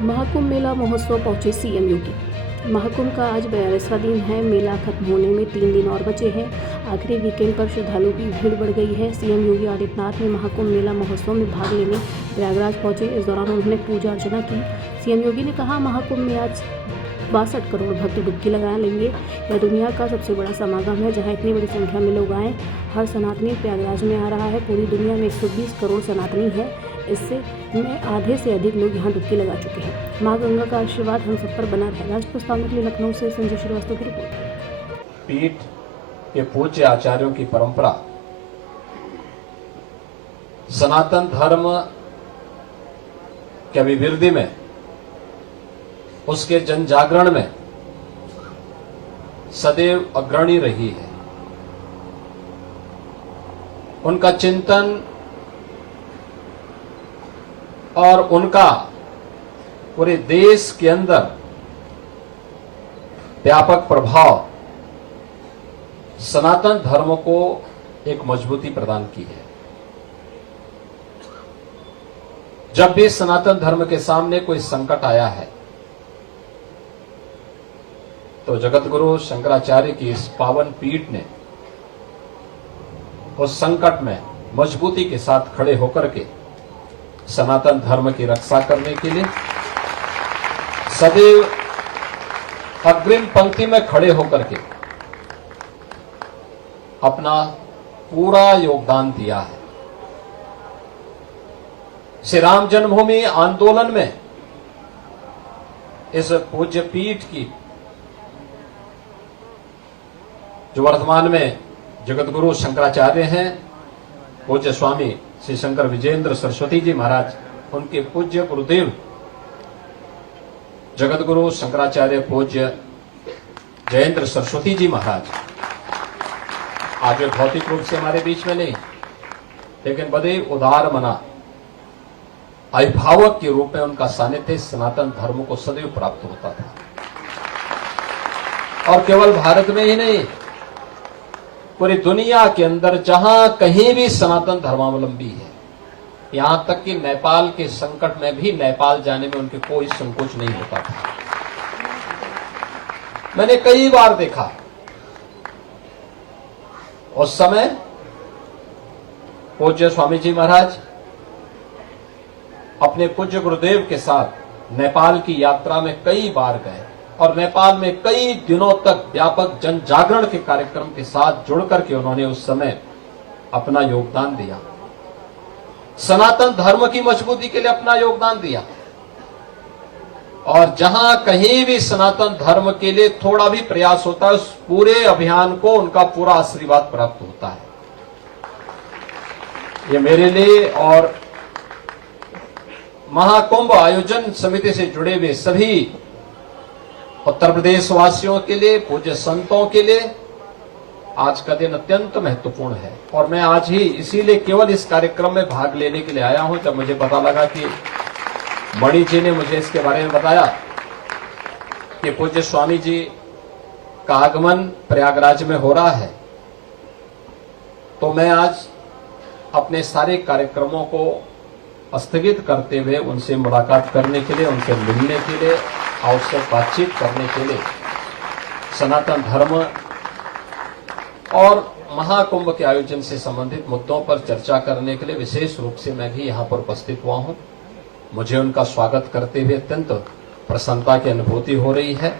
महाकुंभ मेला महोत्सव पहुंचे सीएम योगी। महाकुंभ का आज 42वां दिन है। मेला खत्म होने में 3 दिन और बचे हैं। आखिरी वीकेंड पर श्रद्धालुओं की भीड़ बढ़ गई है। सीएम योगी आदित्यनाथ ने महाकुंभ मेला महोत्सव में भाग लेने प्रयागराज पहुंचे। इस दौरान उन्होंने पूजा अर्चना की। सीएम योगी ने कहा, महाकुंभ में आज 62 करोड़ भक्त डुबकी लगा लेंगे। यह दुनिया का सबसे बड़ा समागम है, जहां इतनी बड़ी संख्या में लोग आए। हर सनातनी प्रयागराज में आ रहा है। पूरी दुनिया में 120 करोड़ सनातनी है। इससे में आधे से अधिक लोग यहां डुबकी लगा चुके हैं। मां गंगा का आशीर्वाद हम सब पर बना रहे। राष्ट्र प्रस्तावना के लिए लखनऊ से संजय श्रीवास्तव की रिपोर्ट। पीठ के पूज्य आचार्यों की परंपरा सनातन धर्म के अभिवृद्धि में, उसके जन जागरण में सदैव अग्रणी रही है। उनका चिंतन और उनका पूरे देश के अंदर व्यापक प्रभाव सनातन धर्म को एक मजबूती प्रदान की है। जब भी सनातन धर्म के सामने कोई संकट आया है, तो जगतगुरु शंकराचार्य की इस पावन पीठ ने उस संकट में मजबूती के साथ खड़े होकर के सनातन धर्म की रक्षा करने के लिए सदैव अग्रिम पंक्ति में खड़े होकर के अपना पूरा योगदान दिया है। श्री राम जन्मभूमि आंदोलन में इस पूज्य पीठ की, जो वर्तमान में जगतगुरु शंकराचार्य हैं, पूज्य स्वामी श्री शंकर विजेंद्र सरस्वती जी महाराज, उनके पूज्य गुरुदेव जगतगुरु शंकराचार्य पूज्य जयेंद्र सरस्वती जी महाराज आज वे भौतिक रूप से हमारे बीच में नहीं, लेकिन बड़े उदार मना अभिभावक के रूप में उनका सानिध्य सनातन धर्म को सदैव प्राप्त होता था। और केवल भारत में ही नहीं, पूरी दुनिया के अंदर जहां कहीं भी सनातन धर्मावलंबी है, यहां तक कि नेपाल के संकट में भी नेपाल जाने में उनके कोई संकोच नहीं होता था। मैंने कई बार देखा, उस समय पूज्य स्वामी जी महाराज अपने पूज्य गुरुदेव के साथ नेपाल की यात्रा में कई बार गए और नेपाल में कई दिनों तक व्यापक जन जागरण के कार्यक्रम के साथ जुड़कर के उन्होंने उस समय अपना योगदान दिया। सनातन धर्म की मजबूती के लिए अपना योगदान दिया। और जहां कहीं भी सनातन धर्म के लिए थोड़ा भी प्रयास होता है, उस पूरे अभियान को उनका पूरा आशीर्वाद प्राप्त होता है। ये मेरे लिए और महाकुंभ आयोजन समिति से जुड़े हुए सभी उत्तर प्रदेश वासियों के लिए, पूज्य संतों के लिए आज का दिन अत्यंत महत्वपूर्ण है। और मैं आज ही इसीलिए केवल इस कार्यक्रम में भाग लेने के लिए आया हूं। जब मुझे पता लगा कि मणि जी ने मुझे इसके बारे में बताया कि पूज्य स्वामी जी का आगमन प्रयागराज में हो रहा है, तो मैं आज अपने सारे कार्यक्रमों को स्थगित करते हुए उनसे मुलाकात करने के लिए, उनसे मिलने के लिए, आवश्यक बातचीत करने के लिए, सनातन धर्म और महाकुंभ के आयोजन से संबंधित मुद्दों पर चर्चा करने के लिए विशेष रूप से मैं भी यहां पर उपस्थित हुआ हूं। मुझे उनका स्वागत करते हुए अत्यंत प्रसन्नता की अनुभूति हो रही है।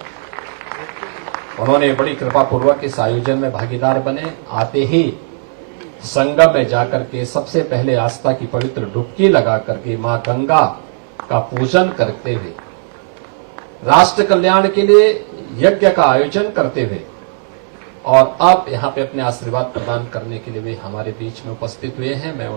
उन्होंने बड़ी कृपा पूर्वक इस आयोजन में भागीदार बने। आते ही संगम में जाकर के सबसे पहले आस्था की पवित्र डुबकी लगा करके मां गंगा का पूजन करते हुए, राष्ट्र कल्याण के लिए यज्ञ का आयोजन करते हुए, और अब यहां पे अपने आशीर्वाद प्रदान करने के लिए वे हमारे बीच में उपस्थित हुए हैं। मैं